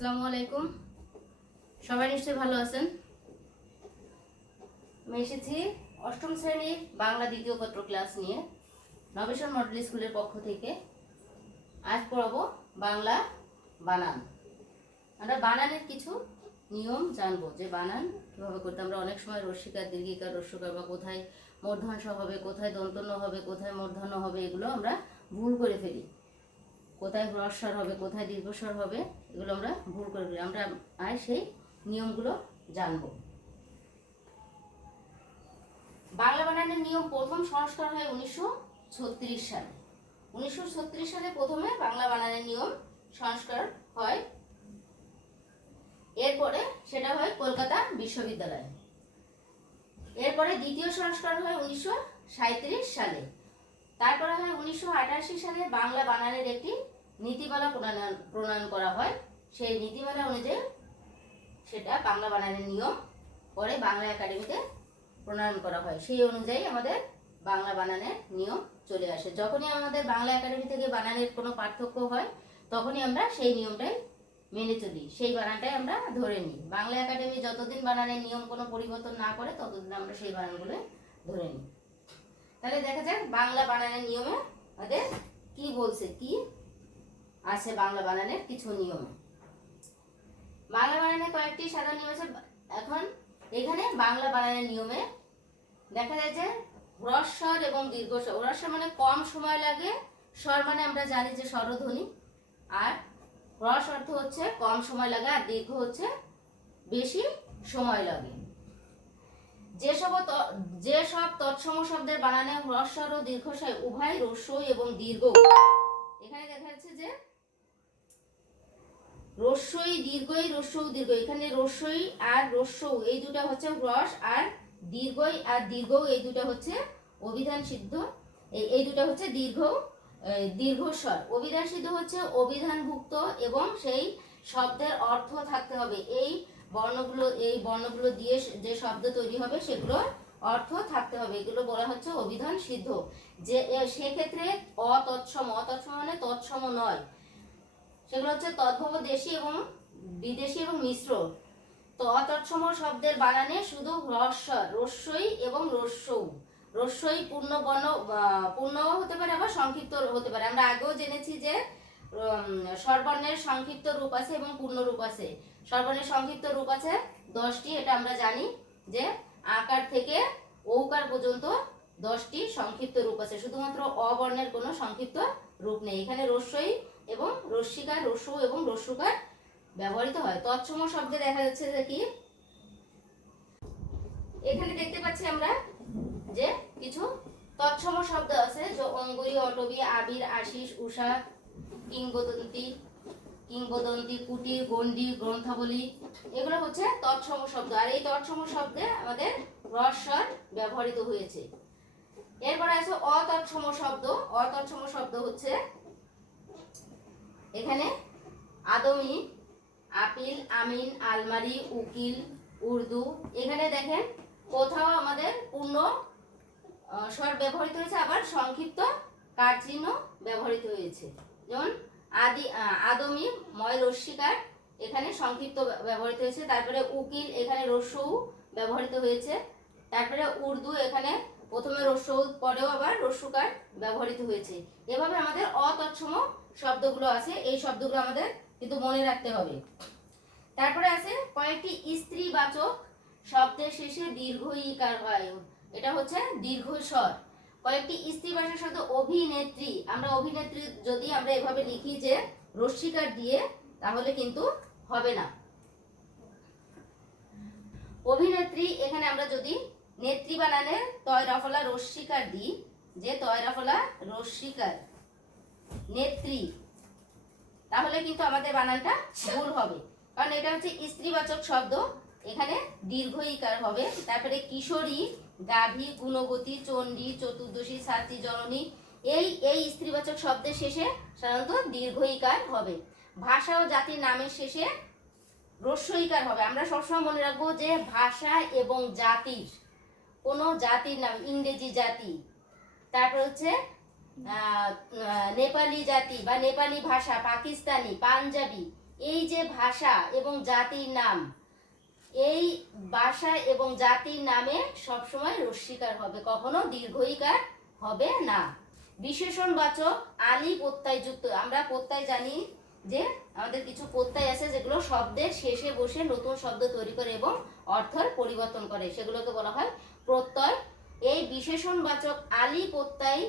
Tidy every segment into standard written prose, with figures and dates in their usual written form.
আসসালামু আলাইকুম। সবাই নিশ্চয়ই ভালো আছেন। আমি এসেছি অষ্টম শ্রেণীর বাংলা দ্বিতীয় পত্র ক্লাস নিয়ে নবেশন মডেল স্কুলের পক্ষ থেকে। আজ পড়াবো বাংলা বানান। আমরা বানানের কিছু নিয়ম জানবো, যে বানান কীভাবে করতে। আমরা অনেক সময় রস্যিকার, দীর্ঘিকার, রস্যকার বা কোথায় মূর্ধন্য হবে, কোথায় দন্তন্য হবে, কোথায় মূর্ধন্য হবে, এগুলো আমরা ভুল করে ফেলি। কোথায় হ্রস্বর হবে, কোথায় দীর্ঘস্বর হবে, এগুলো আমরা ভুল করে ফেলি। আমরা আজ সেই নিয়মগুলো জানবো। বাংলা বানানের নিয়ম প্রথম সংস্কার হয় 1936 সালে। 1936 সালে প্রথমে বাংলা বানানের নিয়ম সংস্কার হয়। এরপরে সেটা হয় কলকাতা বিশ্ববিদ্যালয়ে। এরপরে দ্বিতীয় সংস্কার হয় 1937 সালে। তারপরে হয় 1988 সালে বাংলা বানানের একটি নীতিমালা প্রণয়ন করা হয়। সেই নীতিমালা অনুযায়ী সেটা বাংলা বানানের নিয়ম পরে বাংলা একাডেমিতে প্রণয়ন করা হয়। সেই অনুযায়ী আমাদের বাংলা বানানের নিয়ম চলে আসে। যখনই আমাদের বাংলা একাডেমি থেকে বানানের কোনো পার্থক্য হয়, তখনই আমরা সেই নিয়মটাই মেনে চলি, সেই বানানটাই আমরা ধরে নিই। বাংলা একাডেমি যতদিন বানানের নিয়ম কোনো পরিবর্তন না করে, ততদিন আমরা সেই বানানগুলো ধরে নিই। তাহলে দেখা যাক বাংলা বানানের নিয়মে আমাদের কি বলছে, কি আছে বাংলা বানানের কিছু নিয়ম। বাংলা বানানের কয়েকটি সাধারণ নিয়ম আছে। এখন এখানে বাংলা বানানের নিয়মে দেখা যায় যে হ্রস্বর এবং দীর্ঘস্বর। হ্রস্বর মানে কম সময় লাগে, স্বর মানে আমরা জানি যে স্বরধ্বনি, আর হ্রস্ব অর্থ হচ্ছে কম সময় লাগে, আর দীর্ঘ হচ্ছে বেশি সময় লাগে। যেসব তৎসম শব্দের বানানে হ্রস্বর ও দীর্ঘস্বর উভয় রস্যই এবং দীর্ঘ। এখানে দেখা যাচ্ছে যে রস্যই দীর্ঘই, রস্যও দীর্ঘ। এখানে রস্যই আর রস্যও এই দুটো হচ্ছে হ্রস্ব, আর দীর্ঘই আর দীর্ঘ এই দুটো হচ্ছে অভিধান সিদ্ধ। এই দুটো হচ্ছে দীর্ঘস্বর। অভিধান সিদ্ধ হচ্ছে অভিধানভুক্ত এবং সেই শব্দের অর্থ থাকতে হবে। এই বর্ণগুলো দিয়ে যে শব্দ তৈরি হবে সেগুলোর অর্থ থাকতে হবে, এগুলো বলা হচ্ছে অভিধান সিদ্ধ। যে সেক্ষেত্রে অতৎসম মানে তৎসম নয়, সেগুলো হচ্ছে তদ্ভব, দেশি এবং বিদেশি এবং মিশ্র। তো অতৎসম শব্দের বানানে শুধু হ্রস্বর, রস্যই এবং রস্যৌ। রস্যই পূর্ণ হতে পারে, আবার সংক্ষিপ্ত হতে পারে। আমরা আগেও জেনেছি যে স্বরবর্ণের সংক্ষিপ্ত রূপ আছে এবং পূর্ণ রূপ আছে। স্বরবর্ণের সংক্ষিপ্ত রূপ আছে 10টি, এটা আমরা জানি যে আকার থেকে ঔকার পর্যন্ত 10টি সংক্ষিপ্ত রূপ আছে। শুধুমাত্র অবর্ণের কোনো সংক্ষিপ্ত রূপ নেই। এখানে রস্যই এবং রস্যিকার, রস্যৌ এবং রস্যকার ব্যবহৃত হয়। তৎসম শব্দে দেখা যাচ্ছে যে কি, এখানে দেখতে পাচ্ছি আমরা যে কিছু তৎসম শব্দ আছে, যে অঙ্গুরি, অটবি, আবির, আশিস, উষা, কিংবদন্তি, কুটির, গণ্ডি, গ্রন্থাবলী, এগুলো হচ্ছে তৎসম শব্দ। আর এই তৎসম শব্দে আমাদের হ্রস্বর ব্যবহৃত হয়েছে। এরপর আছে অতৎসম শব্দ। অতৎসম শব্দ হচ্ছে এখানে আদমি, আপিল, আমিন, আলমারি, উকিল, উর্দু। এখানে দেখেন কোথাও আমাদের পূর্ণ স্বর ব্যবহৃত হয়েছে, আবার সংক্ষিপ্ত কার চিহ্ন ব্যবহৃত হয়েছে। যেমন আদমি ময় রস্যিকার, এখানে সংক্ষিপ্ত ব্যবহৃত হয়েছে। তারপরে উকিল, এখানে রস্যৌ ব্যবহৃত হয়েছে। তারপরে উর্দু, এখানে প্রথমে রস্যৌ পরেও আবার রস্যকার ব্যবহৃত হয়েছে। এভাবে আমাদের অতৎসম শব্দগুলো আছে, এই শব্দগুলো আমাদের কিন্তু মনে রাখতে হবে। তারপরে আছে কয়েকটি স্ত্রীবাচক শব্দের শেষে দীর্ঘ ইকার হয়, এটা হচ্ছে দীর্ঘস্বর। কয়েকটি স্ত্রীবাচক শব্দ অভিনেত্রী, আমরা অভিনেত্রী যদি আমরা এভাবে লিখি যে রস্যিকার দিয়ে, তাহলে কিন্তু হবে না। অভিনেত্রী, এখানে আমরা যদি নেত্রী বানানে তয় রফলা রস্যিকার দিই, যে তয় রফলা রস্যিকার নেত্রী, তাহলে কিন্তু আমাদের বানানটা ভুল হবে, কারণ এটা হচ্ছে স্ত্রীবাচক শব্দ, এখানে দীর্ঘ ইকার হবে। তারপরে কিশোরী, গাভী, গুণবতী, চণ্ডী, চতুর্দশী, ছাত্রী, জননী, এই স্ত্রীবাচক শব্দের শেষে সাধারণত দীর্ঘ ইকার হবে। ভাষা ও জাতির নামের শেষে হ্রস্ব ইকার হবে। আমরা সবসময় মনে রাখবো যে ভাষা এবং জাতির, কোনো জাতির নাম, ইংরেজি জাতি, তারপর হচ্ছে নেপালি জাতি বা নেপালি ভাষা, পাকিস্তানি, পাঞ্জাবি, এই যে ভাষা এবং জাতির নাম, এই ভাষা এবং জাতির নামে সবসময় রস্যিকার হবে, কখনো দীর্ঘইকার হবে না। বিশেষণবাচক আলি প্রত্যয় যুক্ত, আমরা প্রত্যয় জানি যে আমাদের কিছু প্রত্যয় আছে যেগুলো শব্দের শেষে বসে নতুন শব্দ তৈরি করে এবং অর্থের পরিবর্তন করে, সেগুলোকে বলা হয় প্রত্যয়। এই বিশেষণবাচক আলি প্রত্যয়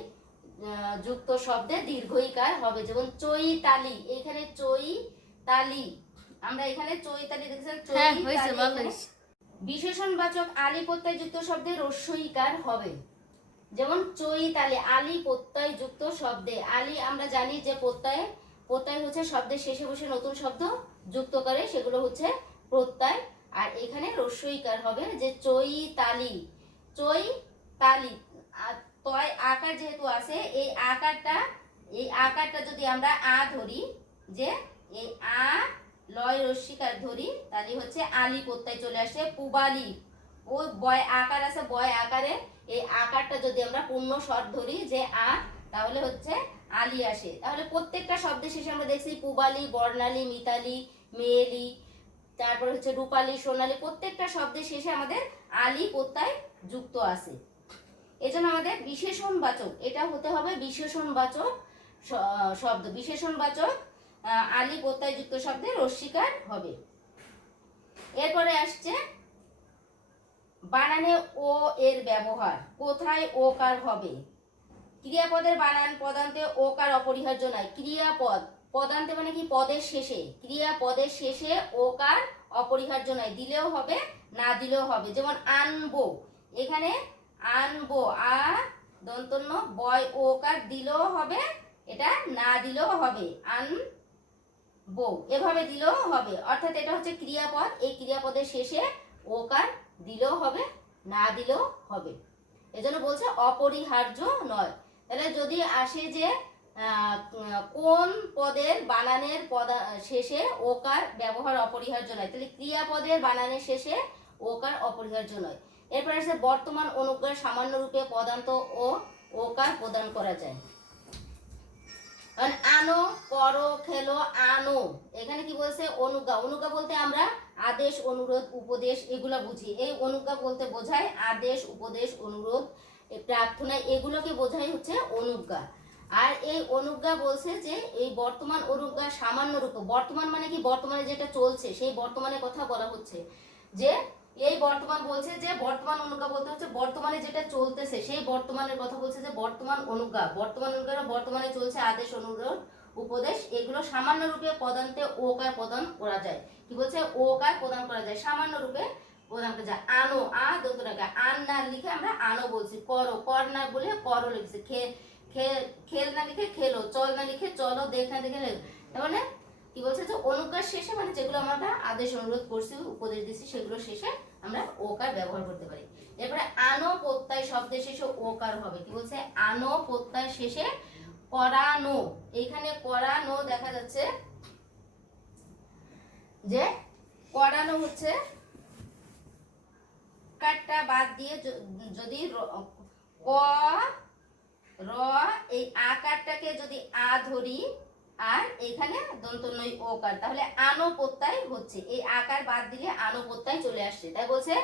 যুক্ত শব্দে দীর্ঘইকার হবে, যেমন চৈতালি, এখানে চৈতালি, আমরা এখানে চৈতালি দেখছেন, চৈতালি। বিশেষণবাচক আলি প্রত্যয় যুক্ত শব্দে রস্যইকার হবে, যেমন চৈতালি, আলি প্রত্যয় যুক্ত শব্দে, আলি আমরা জানি যে প্রত্যয়, প্রত্যয় হচ্ছে শব্দের শেষে বসে নতুন শব্দ যুক্ত করে, সেগুলো হচ্ছে প্রত্যয়। আর এখানে রস্যইকার হবে, যে চৈতালি, চৈতালি। তয় আকার যেহেতু আছে, এই আকারটা যদি আমরা আ ধরি, যে এই আ লয় রস্যিকার ধরি, তাহলে হচ্ছে আলি প্রত্যয় চলে আসে। পুবালি, ওই বয় আকার আছে, বয় আকারে এই আকারটা যদি আমরা পূর্ণ স্বর ধরি যে আ, তাহলে হচ্ছে আলি আসে। তাহলে প্রত্যেকটা শব্দের শেষে আমরা দেখছি পুবালি, বর্ণালী, মিতালি, মেয়েলি, তারপর হচ্ছে রূপালী, সোনালী, প্রত্যেকটা শব্দের শেষে আমাদের আলি প্রত্যয় যুক্ত আছে। এজন্য আমাদের বিশেষণবাচক, এটা হতে হবে বিশেষণবাচক শব্দ, বিশেষণবাচক আলি প্রত্যয় যুক্ত শব্দে রস্যিকার হবে। এরপরে আসছে বানানে ও এর ব্যবহার, কোথায় ওকার হবে। ক্রিয়াপদের বানান পদান্তে ওকার অপরিহার্য নয়। ক্রিয়াপদ, পদান্তে মানে কি পদের শেষে, ক্রিয়াপদের শেষে ওকার অপরিহার্য নয়, দিলেও হবে না দিলেও হবে। যেমন আনবো, এখানে আনবো, আ দন্তন্য বয় ওকার দিলেও হবে, এটা না দিলেও হবে, আনবো এভাবে দিলেও হবে। অর্থাৎ এটা হচ্ছে ক্রিয়াপদ, এই ক্রিয়াপদের শেষে ওকার দিলেও হবে না দিলেও হবে, এজন্য বলছে অপরিহার্য নয়। তাহলে যদি আসে যে কোন পদের বানানের শেষে ওকার ব্যবহার অপরিহার্য নয়, তাহলে ক্রিয়াপদের বানানের শেষে ওকার অপরিহার্য নয়। এরপর আসে বর্তমান অনুজ্ঞার সামান্য রূপে পদান্ত ও ওকার প্রদান করা যায়। আনো, করো, খেলো, আনো, এখানে কি বলছে অনুজ্ঞা, অনুজ্ঞা বলতে আমরা আদেশ, অনুরোধ, উপদেশ এগুলো বুঝি। এই অনুজ্ঞা বলতে বোঝায় আদেশ, উপদেশ, অনুরোধ, প্রার্থনা, এগুলোকে বোঝাই হচ্ছে অনুজ্ঞা। আর এই অনুজ্ঞা বলছে যে এই বর্তমান অনুজ্ঞা সামান্য রূপ, বর্তমান মানে কি বর্তমানে যেটা চলছে সেই বর্তমানের কথা বলা হচ্ছে, যে এই বর্তমান বলছে যে বর্তমান অনুজ্ঞা বলতে হচ্ছে বর্তমানে যেটা চলতেছে সেই বর্তমানের কথা বলছে, যে বর্তমান অনুজ্ঞা, বর্তমান অনুজ্ঞা বর্তমানে চলছে আদেশ, অনুরোধ, উপদেশ, এগুলো সামান্য রূপে পদান্তে ওকার প্রদান করা যায়। কি বলছে ওকার প্রদান করা যায়, সামান্য রূপে প্রদান করা যায়। আনো, আ দন্তটাকে আন না লিখে আমরা আনো বলছি। করো, কর না বলে করো লিখছি। খেল না লিখে খেলো, চল না লিখে চলো, দেখ না দেখে তার মানে কি বলছে যে অনুজ্ঞার শেষে মানে যেগুলো আমরা আদেশ, অনুরোধ করছি, উপদেশ দিচ্ছি, সেগুলো শেষে আমরা ওকার ব্যবহার করতে পারি। এরপরে আনো প্রত্যয় শব্দের শেষে ওকার হবে। কি বলছে আনো প্রত্যয় শেষে করানো, এখানে করানো দেখা যাচ্ছে যে করানো হচ্ছে কারটা বাদ দিয়ে যদি ক র এই আকারটাকে যদি আ ধরি আর এখানে দন্তনয় ওকার, তাহলে আনো প্রত্যয় হচ্ছে, এই আকার বাদ দিলে আনো প্রত্যয় চলে আসছে। তাই বলছে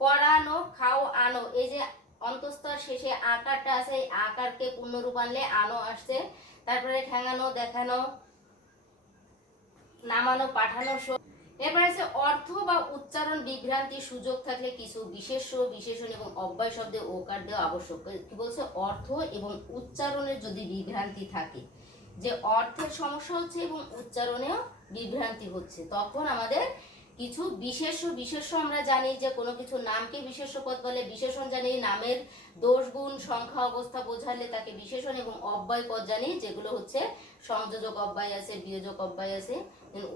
পড়ানো, খাও, আনো, এই যে অন্তঃস্থর শেষে আকারটা আছে, এই আকারকে পূর্ণরূপ আনলে আনো আসছে। তারপরে ঠ্যাঙানো, দেখানো, নামানো, পাঠানো। এরপর আছে অর্থ বা উচ্চারণ বিভ্রান্তির সুযোগ থাকলে কিছু বিশেষ্য, বিশেষণ এবং অব্যয় শব্দে ওকার দেওয়া আবশ্যক। কি বলছে অর্থ এবং উচ্চারণের যদি বিভ্রান্তি থাকে, যে অর্থের সমস্যা হচ্ছে এবং উচ্চারণেও বিভ্রান্তি হচ্ছে, তখন আমাদের কিছু বিশেষ্য আমরা জানি যে কোনো কিছু নামকে বিশেষ্য পদ বলে, বিশেষণ জানি নামের দোষ গুণ সংখ্যা অবস্থা বোঝালে তাকে বিশেষণ, এবং অব্যয় পদ জানি যেগুলো হচ্ছে সংযোজক অব্যয় আছে, বিয়োজক অব্যয় আছে,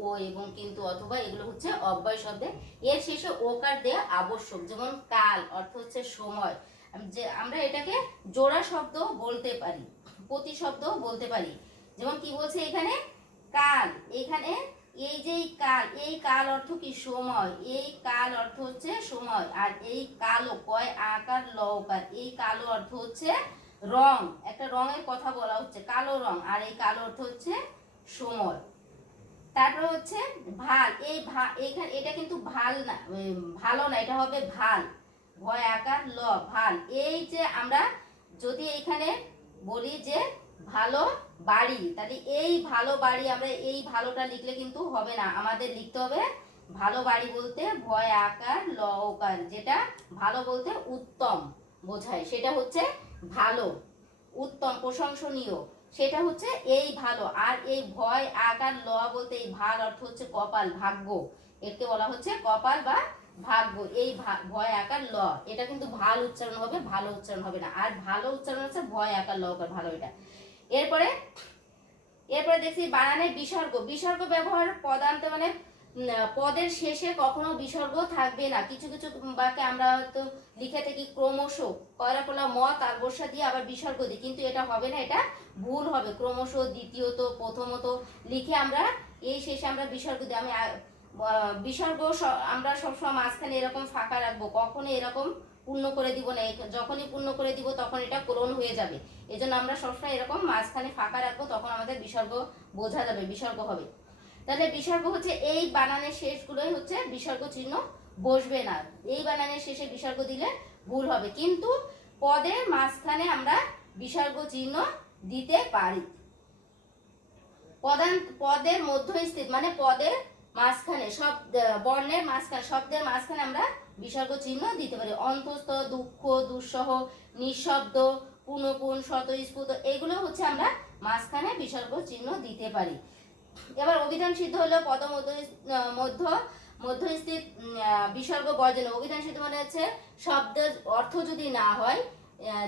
ও এবং কিন্তু অথবা, এগুলো হচ্ছে অব্যয় শব্দে এর শেষে ওকার দেয়া আবশ্যক। যেমন কাল অর্থ হচ্ছে সময়, যে আমরা এটাকে জোড়া শব্দ বলতে পারি, প্রতিশব্দ বলতে পারি। যেমন কি বলছে এখানে কাল, এখানে এই যে কাল, এই কাল অর্থ কি সময়, এই কাল অর্থ হচ্ছে সময়। আর এই কালো, কয় আকার লকার, এই কালো অর্থ হচ্ছে রং, একটা রঙের কথা বলা হচ্ছে কালো রং, আর এই কালো অর্থ হচ্ছে সময়। তারপরে হচ্ছে ভাল, এই এইখানে এটা কিন্তু ভাল না, ভালো না, এটা হবে ভাল, ভয় আকার ল, ভাল। এই যে আমরা যদি এখানে বলি যে ভালো বাড়ি, তাহলে এই ভালো বাড়ি আমরা এই ভালোটা লিখলে কিন্তু হবে না, আমাদের লিখতে হবে ভালো বাড়ি বলতে ভয় আকার ল ওকার, যেটা ভালো বলতে উত্তম বোঝায়, সেটা হচ্ছে ভালো, উত্তম, প্রশংসনীয়, সেটা হচ্ছে এই ভালো। আর এই ভয় আকার ল বলতে এই ভাল অর্থ হচ্ছে কপাল, ভাগ্য, একে বলা হচ্ছে কপাল বা ভাগ্য। এই ভয় আকার ল, এটা কিন্তু ভাল উচ্চারণ হবে, ভালো উচ্চারণ হবে না। আর ভালো উচ্চারণ হচ্ছে ভয় আকার ল ওকার, ভালো এটা। এরপরে এরপরে দেখছি বানানে বিসর্গ। বিসর্গ ব্যবহার পদান্তে মানে পদের শেষে কখনো বিসর্গ থাকবে না। কিছু কিছু বাক্যে আমরা হয়তো লিখে থাকি ক্রমশ, কয়লা কলা ম তার বর্ষা দিয়ে আবার বিসর্গ দিই, কিন্তু এটা হবে না, এটা ভুল হবে। ক্রমশ, দ্বিতীয়ত, প্রথমত লিখে আমরা এই শেষে আমরা বিসর্গ দিই। আমি বিসর্গ আমরা সবসময় মাঝখানে এরকম ফাঁকা রাখবো, কখনো এরকম পূর্ণ করে দিব না। যখনই পূর্ণ করে দিব তখন এটা পূরণ হয়ে যাবে, এজন্য আমরা সবসময় এরকম মাঝখানে ফাঁকা রাখবো, তখন আমাদের বিসর্গ বোঝা যাবে, বিসর্গ হবে। তাহলে বিসর্গ হচ্ছে এই বানানের শেষগুলোই হচ্ছে বিসর্গ চিহ্ন বসবে না, এই বানানের শেষে বিসর্গ দিলে ভুল হবে, কিন্তু পদের মাঝখানে আমরা বিসর্গ চিহ্ন দিতে পারি। পদের মধ্যস্থিত মানে পদের মাঝখানে, সব বর্ণের মাঝখানে, শব্দের মাঝখানে আমরা বিসর্গ চিহ্ন দিতে পারি। অন্তস্থ, দুঃখ, দুঃসহ, নিঃশব্দ, পুনঃপুন, স্বতঃস্ফূর্ত, এগুলো হচ্ছে আমরা মাঝখানে বিসর্গ চিহ্ন দিতে পারি। এবার অভিধান সিদ্ধ হলো পদ মধ্যস্থিত বিসর্গ বর্জন। অভিধান সিদ্ধ মানে হচ্ছে শব্দের অর্থ যদি না হয়,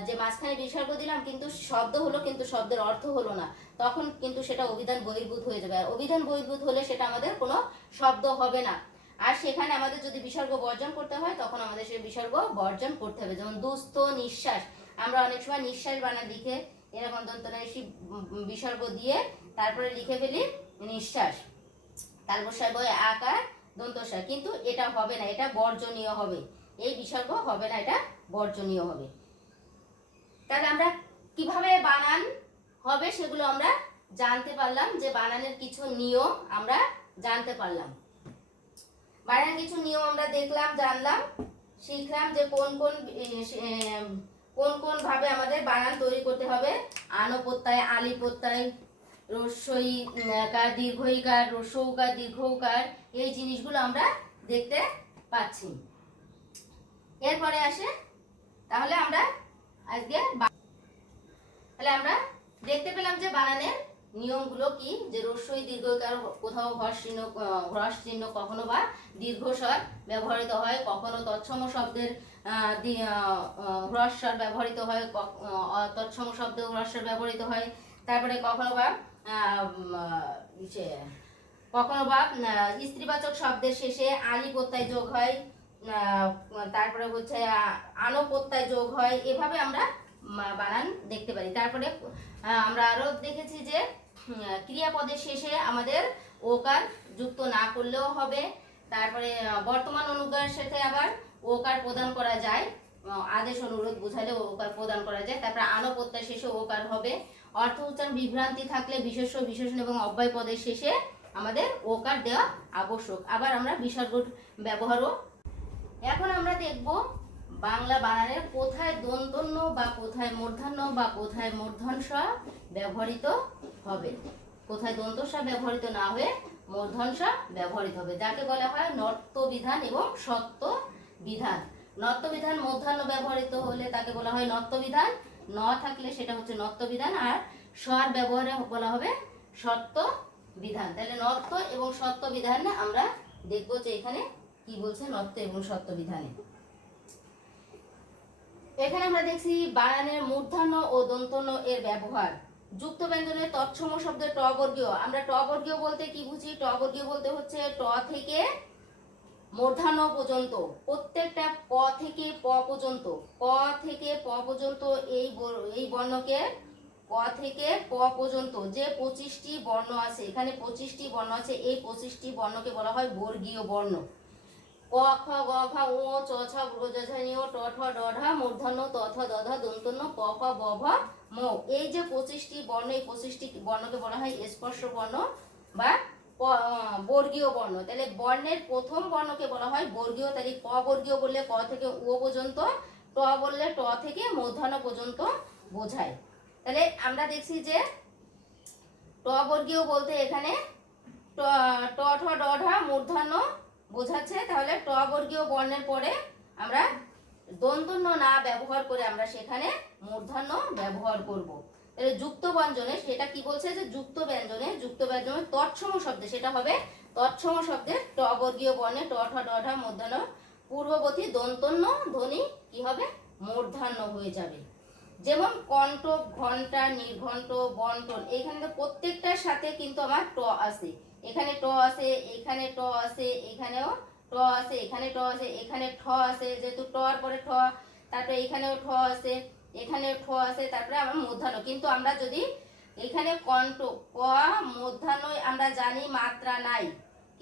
যে মাঝখানে বিসর্গ দিলাম কিন্তু শব্দ হলো কিন্তু শব্দের অর্থ হলো না, তখন কিন্তু সেটা অভিধান বহির্ভূত হয়ে যাবে। আর অভিধান বহির্ভূত হলে সেটা আমাদের কোনো শব্দ হবে না। আর সেখানে আমাদের যদি বিসর্গ বর্জন করতে হয় তখন আমাদের সেই বিসর্গ বর্জন করতে হবে। যেমন দুস্থ, নিঃশ্বাস, আমরা অনেক সময় নিঃশ্বাস বানান লিখে এরকম দন্তনাসী বিসর্গ দিয়ে তারপরে লিখে ফেলি নিঃশ্বাস, তারপর বয় আকার দন্তস্বর, কিন্তু এটা হবে না, এটা বর্জনীয় হবে, এই বিসর্গ হবে না, এটা বর্জনীয় হবে। তাহলে আমরা কিভাবে বানান হবে সেগুলো আমরা জানতে পারলাম, যে বানানের কিছু নিয়ম আমরা জানতে পারলাম, বানানের কিছু নিয়ম আমরা দেখলাম, জানলাম, শিখলাম যে কোন কোন ভাবে আমাদের বানান তৈরি করতে হবে। আনো প্রত্যয়, আলি প্রত্যয়, রস্যই কার, দীর্ঘইকার, রস্যৌকার, দীর্ঘৌকার, এই জিনিসগুলো আমরা দেখতে পাচ্ছি। এরপরে আসে তাহলে আমরা আজকে আমরা দেখতে পেলাম যে বানানের নিয়মগুলো কি, যে রস্যই দীর্ঘইকার কোথাও হ্রস্ব চিহ্ন কখনো বা দীর্ঘস্বর ব্যবহৃত হয়, কখনো তৎসম শব্দের হ্রস্বর ব্যবহৃত হয়, তৎসম শব্দ হ্রস্বর ব্যবহৃত হয়। তারপরে কখনো বা স্ত্রীবাচক শব্দের শেষে আলি প্রত্যয় যোগ হয়, তারপরে হচ্ছে আনো প্রত্যয় যোগ হয়, এভাবে আমরা বানান দেখতে পারি। তারপরে আমরা আরো দেখেছি যে ক্রিয়াপদের শেষে আমাদের ওকার যুক্ত না করলেও হবে। তারপরে বর্তমান অনুজ্ঞার সাথে আবার ওকার প্রদান করা যায়, আদেশ অনুরোধ বোঝালে ওকার প্রদান করা যায়। তারপরে আনো প্রত্যয় শেষে ওকার হবে। অর্থ উচ্চারণ বিভ্রান্তি থাকলে বিশেষ্য, বিশেষণ এবং অব্যয় পদের শেষে আমাদের ওকার দেওয়া আবশ্যক। আবার আমরা বিসর্গ ব্যবহারও। এখন আমরা দেখব বাংলা বানানের কোথায় দন্তন্য বা কোথায় মূর্ধন্য বা কোথায় মূর্ধন্য ব্যবহৃত হবে, কোথায় দন্তস্ব ব্যবহৃত না হয়ে মূর্ধন্য ব্যবহৃত হবে, যাকে বলা হয় নর্ত বিধান এবং সত্য বিধান। নর্ত বিধান মূর্ধন্য ব্যবহৃত হলে তাকে বলা হয় নর্ত বিধান, ন থাকলে সেটা হচ্ছে নর্ত বিধান, আর স্বর ব্যবহারে বলা হবে সত্য বিধান। তাহলে নর্ত এবং সত্য বিধান আমরা দেখবো যে এখানে কি বলছে নর্ত এবং সত্য বিধানে। এখানে আমরা দেখছি বানানের মূর্ধন্য ও দন্তন্য এর ব্যবহার। যুক্ত ব্যঞ্জনের তৎসম শব্দের ট বর্গীয়, আমরা ট বর্গীয় বলতে কি বুঝি? ট বর্গীয় বলতে হচ্ছে ট থেকে মূর্ধন্য পর্যন্ত, প্রত্যেকটা ক থেকে প পর্যন্ত, ক থেকে প পর্যন্ত এই বর্ণকে, ক থেকে প পর্যন্ত যে 25টি বর্ণ আছে, এখানে 25টি বর্ণ আছে, এই 25টি বর্ণকে বলা হয় বর্গীয় বর্ণ। ক খ গ ঘ উ চ ছ জ ঝ ঞ ট ঠ ড ঢ মূর্ধন্য ত থ দ ধ দন্তন্য প ফ ব ভ ম। এই যে 25টি বর্ণ, এই 25টি বর্ণকে বলা হয় স্পর্শ বর্ণ বা বর্গীয় বর্ণ। তাহলে বর্ণের প্রথম বর্ণকে বলা হয় বর্গীয়। তাহলে ক বর্গীয় বললে ক থেকে ও পর্যন্ত, ট বললে ট থেকে মূর্ধন্য পর্যন্ত বোঝায়। তাহলে আমরা দেখছি যে ট বর্গীয় বলতে এখানে ট ঠ ড ঢ মূর্ধন্য বোঝাচ্ছে। তাহলে ট বর্গীয় বর্ণের পরে আমরা দন্তন্য না ব্যবহার করে আমরা সেখানে মূর্ধন্য ব্যবহার করব। তাহলে যুক্ত ব্যঞ্জনে সেটা কি বলছে যে যুক্ত ব্যঞ্জনে তৎসম শব্দে সেটা হবে তৎসম শব্দের ট বর্গীয় বর্ণে ট ঠ ড ঢ মূর্ধন্য পূর্ববর্তী দন্তন্য ধ্বনি কি হবে মূর্ধন্য হয়ে যাবে। যেমন কণ্ঠ, ঘণ্টা, নির্ঘণ্ট, বন্টন, এইখানে প্রত্যেকটার সাথে কিন্তু আমার ট আছে। এখানে ট আছে, এখানে ট আছে, এখানেও ট আছে, এখানে ট আছে, এখানে ঠ আছে, যেহেতু টর পরে ঠ, তারপরে এখানেও ঠ আছে, এখানে ঠ আছে, তারপরে আমার মূর্ধন্য। কিন্তু আমরা যদি এখানে কণ্ঠ ক মূর্ধন্য আমরা জানি মাত্রা নাই,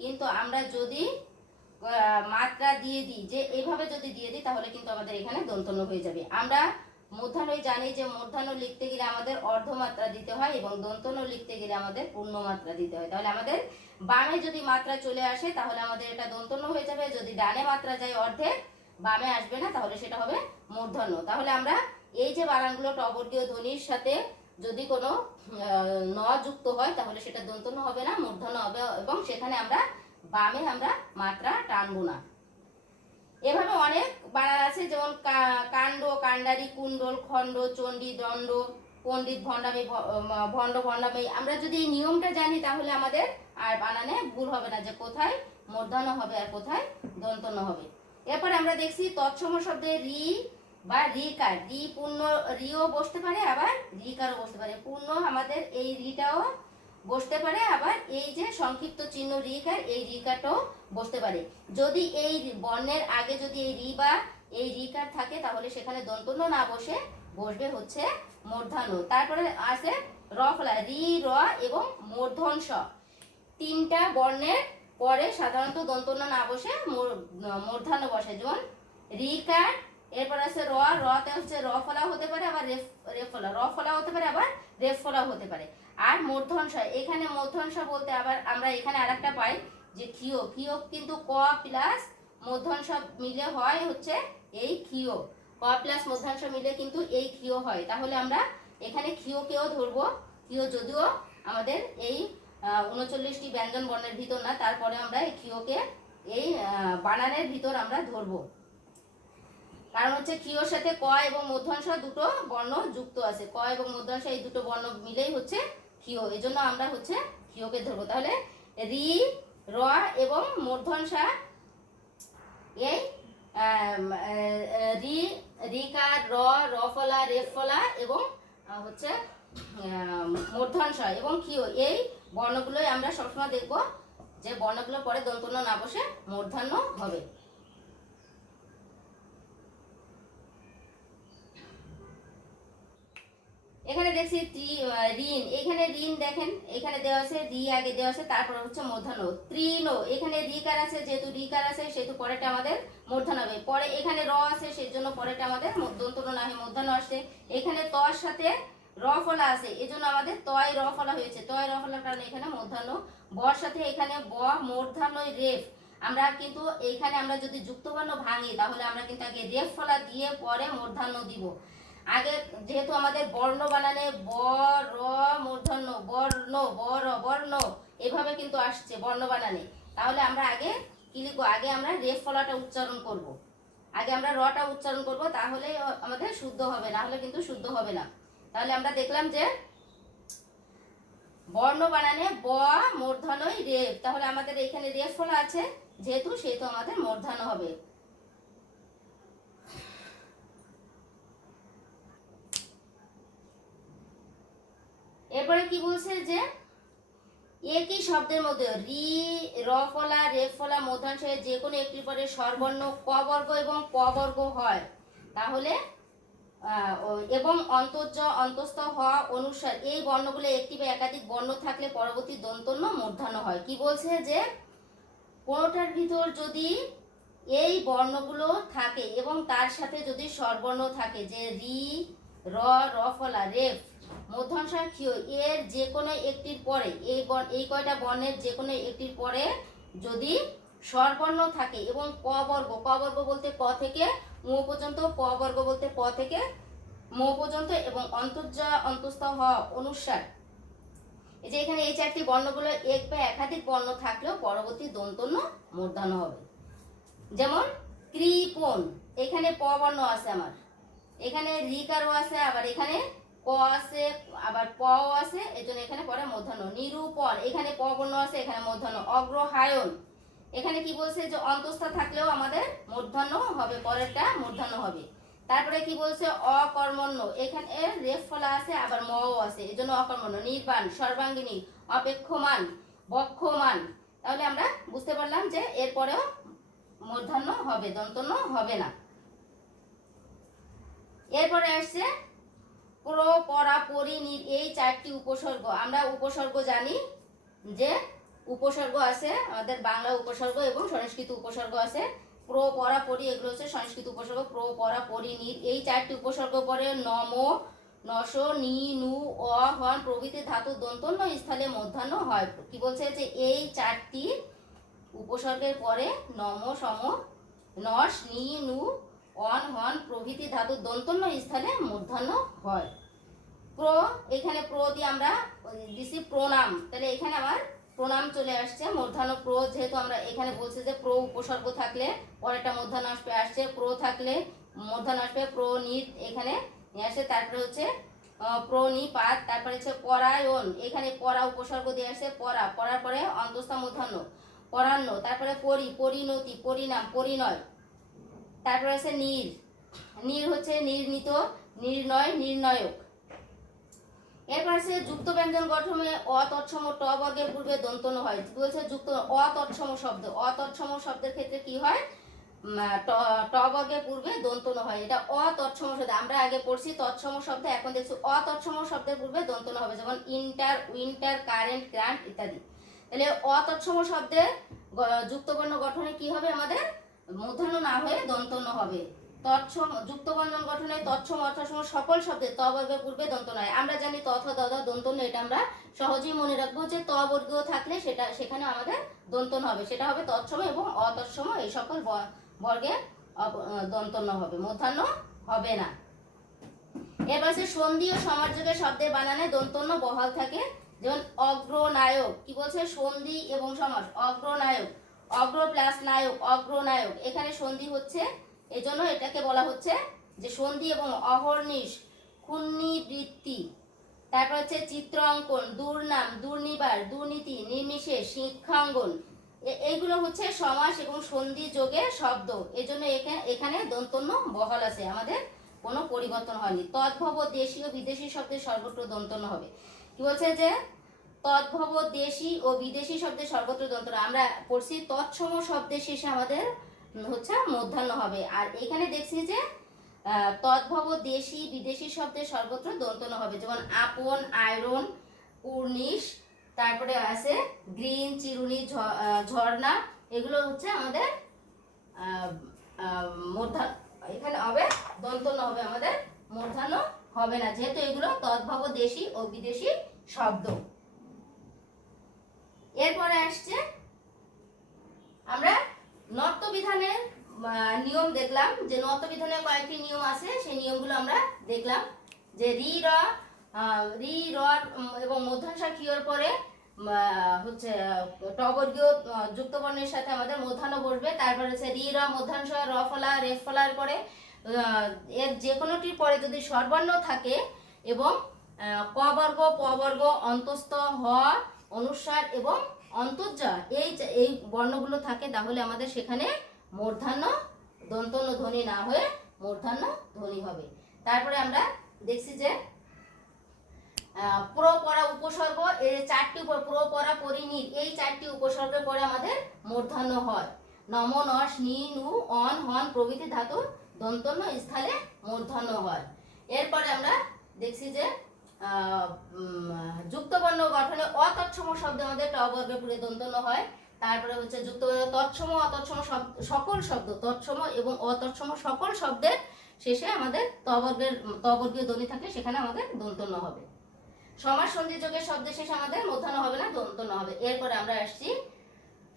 কিন্তু আমরা যদি মাত্রা দিয়ে দিই, যে এইভাবে যদি দিয়ে দিই তাহলে কিন্তু আমাদের এখানে দন্তন্য হয়ে যাবে। আমরা মূর্ধন্যই জানি যে মূর্ধন্য লিখতে গেলে আমাদের অর্ধমাত্রা দিতে হয় এবং দন্তন্য লিখতে গেলে আমাদের পূর্ণ মাত্রা দিতে হয়। তাহলে আমাদের বামে যদি মাত্রা চলে আসে তাহলে আমাদের এটা দন্তন্য হয়ে যাবে, যদি ডানে মাত্রা যায় অর্ধেক, বামে আসবে না, তাহলে সেটা হবে মূর্ধন্য। তাহলে আমরা এই যে বানানগুলো ট বর্গীয় ধ্বনির সাথে যদি কোনো ন যুক্ত হয় তাহলে সেটা দন্তন্য হবে না, মূর্ধন্য হবে, এবং সেখানে আমরা বামে আমরা মাত্রা টানবো না। এভাবে অনেক বানান আছে, যেমন কাণ্ড, কাণ্ডারি, কুণ্ডল, খণ্ড, চণ্ডী, দণ্ড, পণ্ডিত, ভণ্ডামি, ভণ্ড, ভণ্ডামি। আমরা যদি এই নিয়মটা জানি তাহলে আমাদের আর বানানে ভুল হবে না যে কোথায় মূর্ধন্য হবে আর কোথায় দন্তন্য হবে। এরপর আমরা দেখছি তৎসম শব্দে রি বা রিকার, রি পূর্ণ রিও বসতে পারে, আবার রিকারও বসতে পারে। পূর্ণ আমাদের এই রিটাও বসতে পারে, আবার এই যে সংক্ষিপ্ত চিহ্ন রিকার, এই রিকারটাও বসতে পারে। যদি এই বর্ণের আগে যদি এই রি বা এই রিকার থাকে তাহলে সেখানে দন্তন্য না বসে বসবে হচ্ছে মূর্ধন্য। তারপরে আছে র ফলা, রি, র এবং মূর্ধন্য স। তিনটা বর্ণের পরে সাধারণত দন্তন্য না বসে মূর্ধন্য বসে, যেমন রিকার, এরপর আছে র, রতে হচ্ছে র ফলা হতে পারে, আবার রেফ ফলা, র ফলা হতে পারে, আবার রেফ ফলা হতে পারে। আর মূর্ধন্য স, এখানে মূর্ধন্য স বলতে আবার আমরা এখানে আরেকটা পাই যে ক্ষীয়, ক্ষীয় কিন্তু ক প্লাস মূর্ধন্য স মিলে হয় হচ্ছে এই ক্ষীয়, ক প্লাস মূর্ধন্য স মিলে কিন্তু এই ক্ষীয় হয়। তাহলে আমরা এখানে ক্ষীয়কেও ধরবো। ক্ষীয় যদিও আমাদের এই 39টি ব্যঞ্জন বর্ণের ভিতর না, তারপরে আমরা এই ক্ষীয়কে এই বানানের ভিতর আমরা ধরবো, কারণ হচ্ছে ক্ষীয়র সাথে ক এবং মূর্ধন্য স দুটো বর্ণ যুক্ত আছে। ক এবং মূর্ধন্য স এই দুটো বর্ণ মিলেই হচ্ছে ক্ষীয়, এজন্য আমরা হচ্ছে ক্ষীয়কে ধরবো। তাহলে রি, র এবং মূর্ধন্য স, এই রি, রিকার, র, র ফলা, রেফ ফলা এবং হচ্ছে মূর্ধন্য স এবং ক্ষীয়, এই বর্ণগুলোই আমরা সবসময় দেখবো যে বর্ণগুলো পরে দন্তন্য না বসে মূর্ধন্য হবে। এখানে দেখছি ঋণ, এখানে ঋণ দেখেন এখানে দেওয়া আছে, রি আগে দেওয়া আছে, তারপর হচ্ছে মূর্ধন্য। তৃণ, এখানে রিকার আছে, যেহেতু রিকার আছে সেহেতু পরেরটা আমাদের মূর্ধন্য হবে। পরে এখানে র আছে সেই জন্য পরেরটা আমাদের দন্তন্য না হয়ে মূর্ধন্য আসছে। এখানে তর সাথে র ফলা আছে, এজন্য আমাদের তয় র ফলা হয়েছে, তয় র ফলার কারণে এখানে মূর্ধন্য। বর সাথে এখানে ব মূর্ধন্য রেফ। আমরা কিন্তু এইখানে আমরা যদি যুক্তবর্ণ ভাঙি তাহলে আমরা কিন্তু আগে রেফ ফলা দিয়ে পরে মূর্ধন্য দিব। আগে যেহেতু আমাদের বর্ণ বানানে ব, র, মূর্ধন্য, বর্ণ, বর, বর্ণ এভাবে কিন্তু আসছে বর্ণ বানানে, তাহলে আমরা আগে কি লিখবো, আগে আমরা রেফ ফলাটা উচ্চারণ করব, আগে আমরা রটা উচ্চারণ করব, তাহলে আমাদের শুদ্ধ হবে, না হলে কিন্তু শুদ্ধ হবে না। তাহলে আমরা দেখলাম যে বর্ণ বানানে ব মূর্ধন্যই রেফ, তাহলে আমাদের এখানে রেফ ফলা আছে যেহেতু সেহেতু আমাদের মূর্ধন্য হবে। এরপরে কি বলছে যে একই শব্দের মধ্যে রি, র ফলা, রেফ ফলা, মূর্ধন্য স যে কোনো একটির পরে স্বরবর্ণ ক বর্গ এবং প বর্গ হয় তাহলে এবং অন্তর্জ, অন্তস্থ, হ, অনুস্বার এই বর্ণগুলো একটি বা একাধিক বর্ণ থাকলে পরবর্তী দন্তন্য মূর্ধন্য হয়। কি বলছে যে কোনোটার ভিতর যদি এই বর্ণগুলো থাকে এবং তার সাথে যদি স্বরবর্ণ থাকে, যে রি, র, র ফলা, রেফ, মূর্ধন্য ক্ষীয় এর যে কোনো একটির পরে এই কয়টা বর্ণের যে কোনো একটির পরে যদি স্বরবর্ণ থাকে এবং ক বর্গ বলতে ক থেকে মু পর্যন্ত, প বর্গ বলতে প থেকে মো পর্যন্ত এবং অন্তর্জা অন্তস্থ হ অনুসার, এই যে এখানে এই চারটি বর্ণগুলো এক বা একাধিক বর্ণ থাকলেও পরবর্তী দন্তন্য মূর্ধন্য হবে। যেমন কৃপণ, এখানে প বর্ণ আছে আমার, এখানে রিকারও আছে, আবার এখানে ক আছে, আবার প আছে, এই জন্য এখানে পরে মূর্ধন্য। নিরূপণ, এখানে প বর্ণ আছে, এখানে মূর্ধন্য। অগ্রহায়ণ, এখানে কি বলছে যে অন্তস্থ থাকলেও আমাদের মূর্ধন্য হবে, পরেরটা মূর্ধন্য হবে। তারপরে কি বলছে অকর্মণ্য, এখানে রেফ ফলা আছে, আবার মও আছে, এই জন্য অকর্মণ্য। নির্বাণ, সর্বাঙ্গিনী, অপেক্ষমান, বক্ষমান। তাহলে আমরা বুঝতে পারলাম যে এরপরেও মূর্ধন্য হবে, দন্তন্য হবে না। এরপরে আসছে প্র, পরা, পরি, নির, এই চারটি উপসর্গ। আমরা উপসর্গ জানি যে উপসর্গ আছে আমাদের, বাংলা উপসর্গ এবং সংস্কৃত উপসর্গ আছে। প্র, পরা, পরি এগুলো হচ্ছে সংস্কৃত উপসর্গ। প্র, পরা, পরি, নির, এই চারটি উপসর্গ পরে নম, নশ, নি, নু, অ, হন প্রভৃতি ধাতু দন্তন্য স্থলে মূর্ধন্য হয়। কি বলছে যে এই চারটি উপসর্গের পরে নম, সম, নশ, নি, নু, অন, হন প্রভৃতি ধাতু দন্তন্য স্থলে মূর্ধন্য হয়। প্র, এখানে প্র দিয়ে আমরা দিছি প্রণাম, তাহলে এখানে আমার প্রণাম চলে আসছে মূর্ধন্য। প্র যেহেতু আমরা এখানে বলছে যে প্র উপসর্গ থাকলে পরেরটা মূর্ধন্য আসছে, প্র থাকলে মূর্ধন্য আসবে। প্র, নিত এখানে নিয়ে আসে। তারপরে হচ্ছে প্রণিপাত, তারপরে হচ্ছে পরায়ণ, এখানে পরা উপসর্গ দিয়ে আসছে, পরা, পরার পরে অন্তস্থ মূর্ধন্য। পরান্ন, তারপরে পরি, পরিণতি, পরিণাম, পরিণয়। তারপরে আছে নির, নির হচ্ছে নির্ণীত, নির্ণয়, নির্ণয়ক। এরপর আছে যুক্ত ব্যঞ্জন গঠনে অতৎসম ট বর্গের পূর্বে দন্তন্য হয়। বলছে যুক্ত অতৎসম শব্দ, অতৎসম শব্দের ক্ষেত্রে কি হয়, ট বর্গের পূর্বে দন্তন্য হয়। এটা অতৎসম শব্দ, আমরা আগে পড়ছি তৎসম শব্দ, এখন দেখছি অতৎসম শব্দের পূর্বে দন্তন্য হবে, যেমন ইন্টার, উইন্টার, কারেন্ট, গ্রান্ট ইত্যাদি। তাহলে অতৎসম শব্দে যুক্তবর্ণ গঠনে কি হবে, আমাদের মূর্ধন্য না হয়ে দন্তন্য হবে। তৎসম যুক্তবর্ণ গঠনে তৎসম অর্থসম সকল শব্দে ত বর্গের পূর্বে দন্তন্য হয়। আমরা জানি তথ, দদ, দন্তন্য, এটা আমরা সহজেই মনে রাখবো যে ত বর্গীয় থাকলে সেখানে আমাদের দন্তন্য হবে, সেটা হবে তৎসম এবং অতৎসম, এই সকল বর্গে দন্তন্য হবে, মূর্ধন্য হবে না। এবার আছে সন্ধি ও সমার্যোগের শব্দের বানানে দন্তন্য বহাল থাকে। যেমন অগ্রনায়ক, কি বলছে সন্ধি এবং সমাস, অগ্রনায়ক, অগ্র প্লাস নায়ক, অগ্রনায়ক, এখানে সন্ধি হচ্ছে, এজন্য এটাকে বলা হচ্ছে যে সন্ধি। এবং অহর্নিশ, ক্ষুণ্ণিবৃত্তি, তারপর হচ্ছে চিত্র অঙ্কন, দুর্নাম, দুর্নিবার, দুর্নীতি, নির্বিশেষ, শিক্ষাঙ্গন, এইগুলো হচ্ছে সমাস এবং সন্ধি যোগে শব্দ, এজন্য এখানে দন্তন্য বহাল আছে, আমাদের কোনো পরিবর্তন হয়নি। তদ্ভব দেশি ও বিদেশি শব্দের সর্বত্র দন্তন্য হবে। কি বলছে যে তদ্ভব দেশি ও বিদেশি শব্দের সর্বত্র দন্তন্য, আমরা পড়ছি তৎসম শব্দের শেষে আমাদের হচ্ছে মূর্ধন্য হবে। আর এখানে দেখছি যে তদ্ভব দেশি বিদেশি শব্দের সর্বত্র দন্তন্য হবে, যেমন আপন, আয়রন, কুর্নিশ, তারপরে আছে গ্রিন, চিরুনি, ঝর্ণা, এগুলো হচ্ছে আমাদের মূর্ধন্য, এখানে হবে দন্তন্য হবে, আমাদের মূর্ধন্য হবে না, যেহেতু এগুলো তদ্ভব দেশি ও বিদেশি শব্দ। এরপরে আসছে আমরা নর্ত বিধানের নিয়ম দেখলাম, যে নর্ত বিধানের কয়েকটি নিয়ম আছে, সেই নিয়মগুলো আমরা দেখলাম। যে রি, র এবং মূর্ধন্য ক্ষীয়র পরে হচ্ছে ট বর্গীয় যুক্ত বর্ণের সাথে আমাদের মূর্ধন্য বসবে। তারপরে হচ্ছে রি, র, মূর্ধন্য র ফলা, রেফ ফলার পরে এর যে কোনোটির পরে যদি স্বরবর্ণ থাকে এবং ক বর্গ, প বর্গ, অন্তস্থ, হ, অনুস্বার এবং অন্তর্জা, এই বর্ণগুলো থাকে, তাহলে আমাদের সেখানে মূর্ধন্য দন্তন্য ধ্বনি না হয়ে মূর্ধন্য ধ্বনি হবে। তারপরে আমরা দেখছি যে প্র, পরা, উপসর্গ, এই চারটি প্র, পরা, পরি, নির, এই চারটি উপসর্গের পরে আমাদের মূর্ধন্য হয়। নম, নশ, নি, নু, অন, হন প্রভৃতি ধাতু দন্তন্য স্থলে মূর্ধন্য হয়। এরপরে আমরা দেখছি যে যুক্তবর্ণ গঠনে অতৎসম শব্দ আমাদের ট বর্গের পূর্বে দন্তন্য হয়। তারপরে হচ্ছে যুক্তবর্ণ তৎসম, অতৎসম সকল শব্দ, তৎসম এবং অতৎসম সকল শব্দের শেষে আমাদের ত বর্গীয় ধ্বনি থাকলে সেখানে আমাদের দন্ত ন হবে। সমাস সন্ধি যোগের শব্দের শেষে আমাদের মূর্ধন্য হবে না, দন্ত ন হবে। এরপরে আমরা আসছি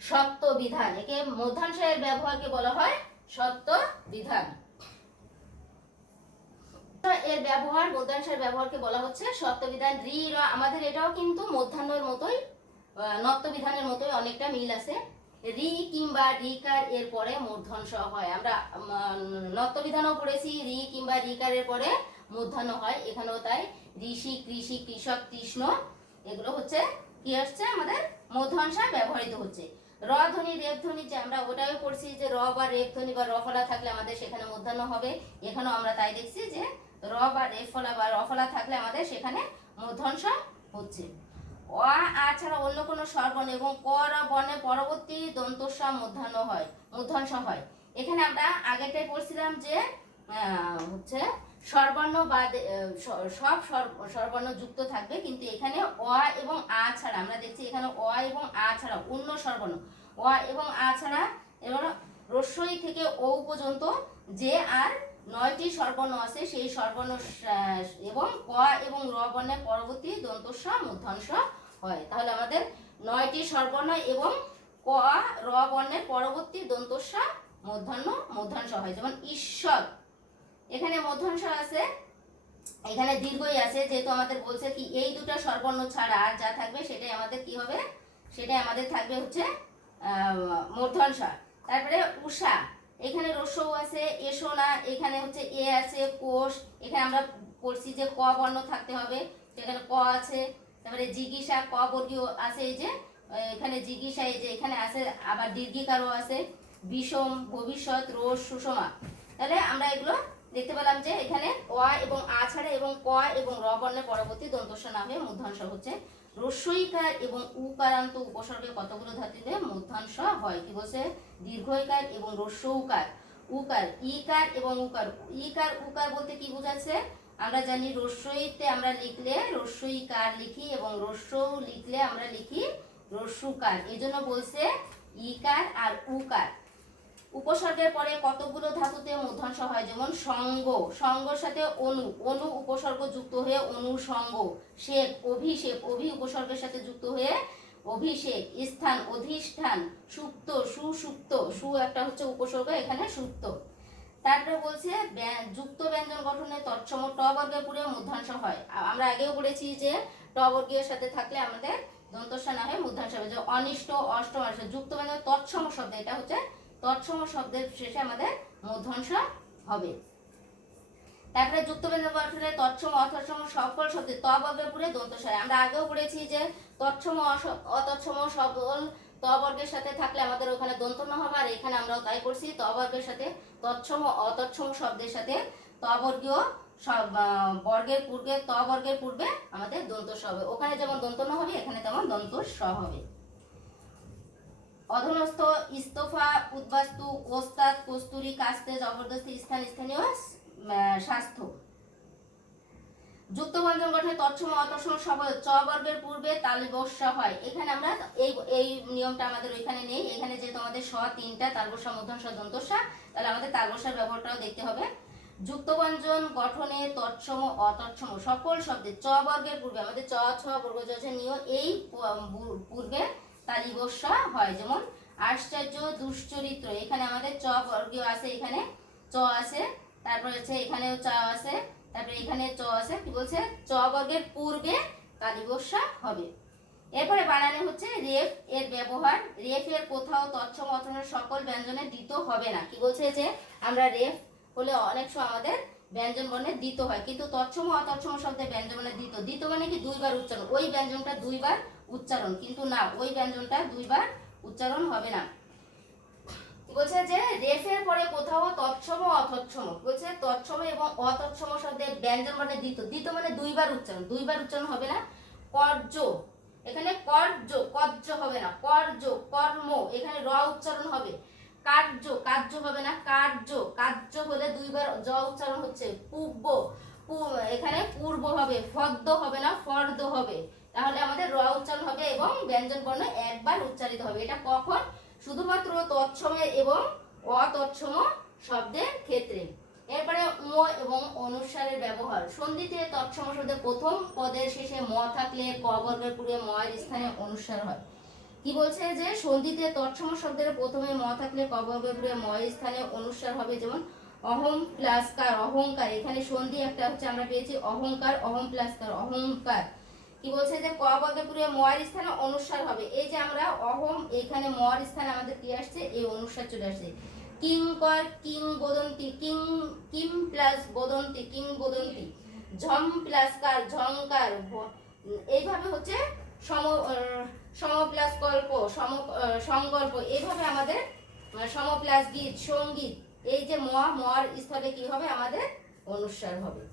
সত্য বিধান। একে মধ্যাংশের ব্যবহারকে বলা হয় সত্য বিধান। এর ব্যবহার, মধ্যাংশের ব্যবহারকে বলা হচ্ছে সত্য বিধান। রি র আমাদের এটাও কিন্তু মধ্যাহ্নের মতোই, নত্য বিধানের মতোই অনেকটা মিল আছে। রি কিংবা রিকার এর পরে মূর্ধন্য হয়। আমরা নত্য বিধানও পড়েছি, রি কিংবা রিকার এর পরে মূর্ধন্য হয়, এখানেও তাই। ঋষি, কৃষি, কৃষক, কৃষ্ণ এগুলো হচ্ছে কি আসছে আমাদের মধ্যাংশে ব্যবহৃত হচ্ছে। র ধ্বনি, রেফ ধ্বনি যে আমরা ওটাও পড়ছি যে র বা রেফ ধ্বনি বা রফলা থাকলে আমাদের সেখানে মূর্ধন্য হবে। এখানেও আমরা তাই দেখছি যে র বা রেফ ফলা বা রফলা থাকলে আমাদের সেখানে মূর্ধন্য হচ্ছে। অ আ ছাড়া অন্য কোনো স্বরবর্ণ এবং ক র বর্ণের পরবর্তী দন্তস্ব মূর্ধন্য হয়, মূর্ধন্য হয়। এখানে আমরা আগেটাই পড়ছিলাম যে হচ্ছে স্বরবর্ণ বা সব স্বরবর্ণ যুক্ত থাকবে, কিন্তু এখানে অ এবং আ ছাড়া আমরা দেখছি এখানে অ এবং আ ছাড়া অন্য স্বরবর্ণ, অ এবং আ ছাড়া এবং রস্বই থেকে ও পর্যন্ত যে আর 9টি স্বরবর্ণ আছে সেই স্বরবর্ণ এবং ক এবং র বর্ণের পরবর্তী দন্তস্ব মূর্ধন্য হয়। তাহলে আমাদের 9টি স্বরবর্ণ এবং ক র বর্ণের পরবর্তী দন্তস্ব মূর্ধন্য হয়। যেমন ঈশ্বর, এখানে মূর্ধন্য আছে, এখানে দীর্ঘই আছে, যেহেতু আমাদের বলছে কি এই দুটো স্বরবর্ণ ছাড়া আর যা থাকবে সেটাই আমাদের কি হবে, সেটাই আমাদের থাকবে হচ্ছে মূর্ধন্য। তারপরে উষা, এখানে রস্যও আছে, এসো না, এখানে হচ্ছে এ আছে, কোষ, এখানে আমরা পড়ছি যে ক বর্ণ থাকতে হবে, সেখানে ক আছে। তারপরে জিজ্ঞাসা, ক বর্গীয় আছে, এই যে এখানে জিজ্ঞাসা, এই যে এখানে আছে, আবার দীর্ঘিকারও আছে, বিষম, ভবিষ্যৎ, রোষ, সুষমা। তাহলে আমরা এগুলো দেখতে পেলাম যে এখানে অ এবং আ ছাড়া এবং ক এবং র বর্ণের পরবর্তী দন্তস্ব না হয়ে মূর্ধন্য হচ্ছে। রস্বইকার এবং উকারান্ত উপসর্গে কতগুলো ধাতুতে মূর্ধন্য হয়? কি বলছে? দীর্ঘইকার এবং রস্যৌকার, উকার, ইকার এবং উকার। ইকার উকার বলতে কি বোঝাচ্ছে? আমরা জানি রস্বইতে আমরা লিখলে রস্বইকার লিখি এবং রস্যৌ লিখলে আমরা লিখি রস্যুকার, এজন্য বলছে ইকার আর উকার। উপসর্গের পরে কতগুলো ধাতুতে মূর্ধন্য হয়? যেমন সঙ্গ, সঙ্গর সাথে অনু, অনু উপসর্গ যুক্ত হয়ে অনুসঙ্গ। শেক, অভিষেক, অভি উপসর্গের সাথে যুক্ত হয়ে অভিষেক। স্থান, অধিষ্ঠান। সুপ্ত, সুসুপ্ত, সু একটা হচ্ছে উপসর্গ, এখানে সুপ্ত। তারপরে বলছে যুক্ত ব্যঞ্জন গঠনে তৎসম ট বর্গের পরে মূর্ধন্য হয়। আমরা আগেও পড়েছি যে ট বর্গের সাথে থাকলে আমাদের দন্তস্ব না হয়ে মূর্ধন্য হবে। যে অনিষ্ট, অষ্টম, যুক্ত ব্যঞ্জন তৎসম শব্দ, এটা হচ্ছে তৎসম শব্দের শেষে আমাদের মূর্ধন্য হবে। তারপরে যুক্ত ব্যঞ্জন গঠনে তৎসম, অতৎসম সকল শব্দে ত বর্গের পরে দন্তস্ব হয়। আমরা আগেও পড়েছি যে তৎসম, অতৎসম সকল ত বর্গের সাথে থাকলে আমাদের ওখানে দন্ত ন হবে, আর এখানে আমরাও তাই করছি, ত বর্গের সাথে তৎসম অতৎসম শব্দের সাথে ত বর্গীয় সব বর্গের পূর্বে, ত বর্গের পূর্বে আমাদের দন্তস্ব হবে। ওখানে যেমন দন্ত ন হবে, এখানে তেমন দন্তস্ব হবে। অধনস্থ, ইস্তফা, উদ্বাস্তু, ওস্তাদ, কস্তুরী, কাস্তে, জবরদস্তি, স্থান, স্থানীয়, স্বাস্থ্য। যুক্ত ব্যঞ্জন গঠনে তৎসম, অতৎসম সব চ বর্গের পূর্বে তালবস্য হয়। এখানে আমরা এই নিয়মটা আমাদের ওইখানে নেই, এখানে যেহেতু আমাদের স তিনটা, তালবস্য, মূর্ধন্য, দন্তস্ব, তাহলে আমাদের তালবস্যের ব্যবহারটাও দেখতে হবে। যুক্ত ব্যঞ্জন গঠনে তৎসম, অতৎসম সকল শব্দে চ বর্গের পূর্বে, আমাদের চ ছ বর্গ নিয়ম, এই পূর্বে তালিবস্য হয়। যেমন আশ্চর্য, দুশ্চরিত্র, এখানে আমাদের চ বর্গীয় আছে, এখানে চ আছে, তারপর হচ্ছে এখানেও চ আছে, তারপরে এখানে চ আছে। কি বলছে? চ বর্গের পূর্বে তালিবস্য হবে। এরপরে বানানে হচ্ছে রেফ এর ব্যবহার। রেফ এর কোথাও তৎসম অতৎসম সকল ব্যঞ্জনে দিত হবে না। কি বলছে? যে আমরা রেফ হলে অনেক সময় আমাদের ব্যঞ্জন বর্ণে দিত হয়, কিন্তু তৎসম অতৎসম শব্দে ব্যঞ্জন বর্ণে দিত, দিত মানে কি দুইবার উচ্চারণ, ওই ব্যঞ্জনটা দুইবার উচ্চারণ, কিন্তু না, ওই ব্যঞ্জনটা দুইবার উচ্চারণ হবে না। বলছে যে রেফের পরে কোথাও তৎসম অতৎসম, বলছে তৎসম এবং অতৎসম শব্দে ব্যঞ্জন বর্ণে দিত, দিত মানে দুইবার উচ্চারণ, দুইবার উচ্চারণ হবে না। কর্য, এখানে কর্য, কর্য হবে না, কর্য, কর্ম, এখানে র উচ্চারণ হবে। কার্য, কার্য হবে না, কার্য, কার্য হলে দুইবার জ উচ্চারণ হচ্ছে। পূর্ব, এখানে পূর্ব হবে, ফদ্দ হবে না, ফর্দ হবে। তাহলে আমাদের র উচ্চারণ হবে এবং ব্যঞ্জন বর্ণ একবার উচ্চারিত হবে। এটা কখন? শুধুমাত্র তৎসম এবং অতৎসম শব্দের ক্ষেত্রে। এরপরে ও এবং অনুসারের ব্যবহার। সন্ধিতে তৎসম শব্দের প্রথম পদের শেষে ম থাকলে ক বর্গের পূর্বে ম এর স্থানে অনুসার হয়। কি বলছে যে সন্ধিতে তৎসম শব্দের প্রথমে ম থাকলে ক বর্গের পূর্বে ম এর স্থানে অনুসার হবে। যেমন অহম প্লাস কার, অহংকার। এখানে সন্ধি একটা হচ্ছে আমরা পেয়েছি অহংকার, অহম প্লাস কার, অহংকার। কি বলছে যে ক বর্গের পূর্বে ম এর স্থানে অনুসার হবে। এই যে আমরা অহম, এখানে ম এর স্থানে আমাদের কি আসছে, এই অনুসার চলে আসছে। কিঙ্কর, কিংবদন্তি, কিম প্লাস বদন্তি, কিংবদন্তি। ঝম প্লাস কার, ঝংকার। এইভাবে হচ্ছে সম প্লাস কল্প, সংকল্প। এইভাবে আমাদের সম প্লাস গীত, সঙ্গীত। এই যে মর স্থলে কি হবে, আমাদের অনুস্বার হবে।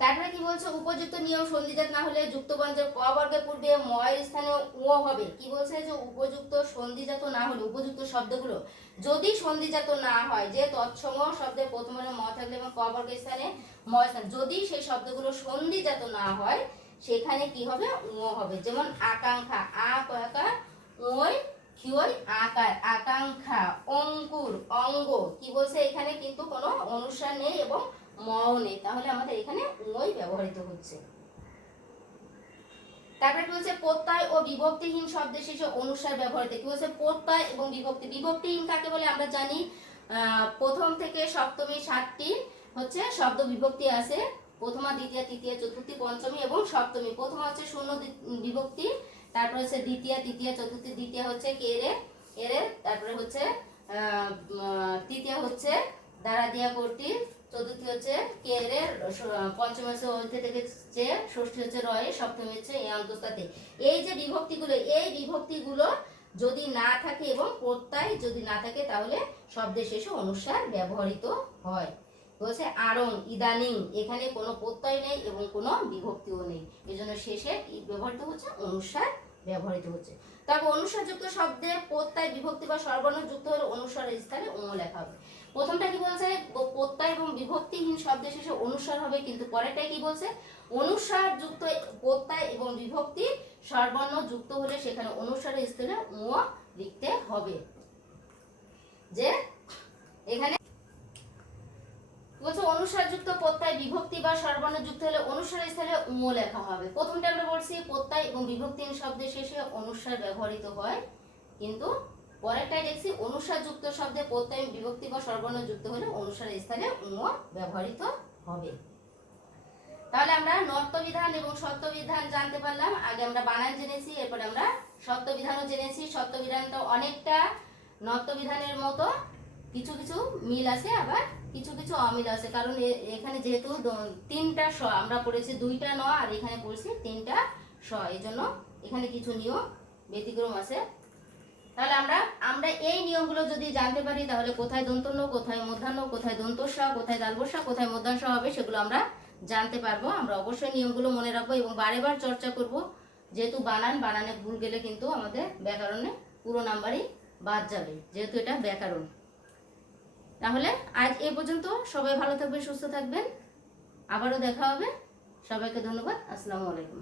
তারপরে কি বলছে, উপযুক্ত নিয়ম সন্ধিজাত না হলে যুক্ত বর্ণের ক বর্গের পূর্বে ম এর স্থানে ও হবে। কি বলছে যে উপযুক্ত সন্ধিজাত না হলে, উপযুক্ত শব্দগুলো যদি সন্ধিজাত না হয়, যে তৎসম শব্দের প্রথমে ম থাকলে এবং ক বর্গের স্থানে ম স্থান, যদি সেই শব্দগুলো সন্ধিজাত না হয় সেখানে কি হবে, ও হবে। যেমন আকাঙ্ক্ষা, আ কয়াকার, ওই ক্ষয় আকার, আকাঙ্ক্ষা। অঙ্কুর, অঙ্গ। কি বলছে, এখানে কিন্তু কোনো অনুসার নেই এবং মও নেই, তাহলে আমাদের এখানে ওই ব্যবহৃত হচ্ছে। তারপরে কি বলছে, প্রত্যয় ও বিভক্তিহীন শব্দের শেষে অনুসার ব্যবহৃত। কি বলছে, প্রত্যয় এবং বিভক্তি। বিভক্তিহীন কাকে বলে আমরা জানি, প্রথম থেকে সপ্তমী 7টি হচ্ছে শব্দ বিভক্তি আছে। প্রথমা, দ্বিতীয়া, তৃতীয়া, চতুর্থী, পঞ্চমী এবং সপ্তমী। প্রথমা হচ্ছে শূন্য বিভক্তি, তারপরে হচ্ছে দ্বিতীয়া, তৃতীয়া, চতুর্থী। দ্বিতীয়া হচ্ছে কেরে, এরে। তারপরে হচ্ছে তৃতীয়া হচ্ছে দ্বারা দিয়া কর্তী, চতুর্থী হচ্ছে কেরে, পঞ্চমী হচ্ছে ঐতে থেকে চে, ষষ্ঠী হচ্ছে রয়ে, সপ্তমী হচ্ছে এ অন্তস্থাতে। এই যে বিভক্তিগুলো, এই বিভক্তিগুলো যদি না থাকে এবং প্রত্যয় যদি না থাকে তাহলে শব্দের শেষে অনুসার ব্যবহৃত হয়। বলছে আরং, ইদানিং। এখানে কোনো প্রত্যয় নেই এবং কোনো বিভক্তিও নেই, এজন্য শেষে ব্যবহৃত হচ্ছে অনুসার ব্যবহৃত হচ্ছে। তবে অনুসারযুক্ত শব্দে প্রত্যয়, বিভক্তি বা স্বরবর্ণ যুক্ত হলে অনুসারের স্থানে ও লেখা হবে। প্রথমটা কি বলছে, প্রত্যয় এবং বিভক্তিহীন শব্দের শেষে অনুসার হবে, কিন্তু পরেরটা কি বলছে, অনুসার যুক্ত প্রত্যয় এবং বিভক্তি স্বরবর্ণ যুক্ত হলে সেখানে অনুসারের স্থানে ও লিখতে হবে। যে এখানে বলছে অনুসারযুক্ত প্রত্যয়, বিভক্তি বা স্বরবর্ণ যুক্ত হলে অনুসারের স্থানে ও লেখা হবে। প্রথমটা আমরা বলছি প্রত্যয় এবং বিভক্তিহীন শব্দের শেষে অনুসার ব্যবহৃত হয়, কিন্তু পরেরটাই দেখছি অনুসার যুক্ত শব্দে প্রত্যয়, বিভক্তি বা স্বরবর্ণ যুক্ত হলে অনুসারের স্থানে ও ব্যবহৃত হবে। তাহলে আমরা নর্ত বিধান এবং সত্য বিধান জানতে পারলাম। আগে আমরা বানান জেনেছি, এরপর আমরা সত্য বিধানও জেনেছি। সত্য বিধানটা অনেকটা নর্ত বিধানের মতো, কিছু কিছু মিল আছে আবার কিছু কিছু অমিল আছে, কারণ এখানে যেহেতু 3টা স আমরা পড়েছি, 2টা ন আর এখানে পড়ছি 3টা স, এই জন্য এখানে কিছু নিয়ম ব্যতিক্রম আছে। তাহলে আমরা এই নিয়মগুলো যদি জানতে পারি তাহলে কোথায় দন্তন্য, কোথায় মূর্ধন্য, কোথায় দন্তস্ব, কোথায় তালবস্য, কোথায় মূর্ধন্য হবে সেগুলো আমরা জানতে পারবো। আমরা অবশ্যই নিয়মগুলো মনে রাখবো এবং বারে বার চর্চা করব, যেহেতু বানানে ভুল গেলে কিন্তু আমাদের ব্যাকরণে পুরো নাম্বারই বাদ যাবে, যেহেতু এটা ব্যাকরণ। তাহলে আজ এই পর্যন্ত। সবাই ভালো থাকবেন, সুস্থ থাকবেন, আবারও দেখা হবে। সবাইকে ধন্যবাদ। আসসালামু আলাইকুম।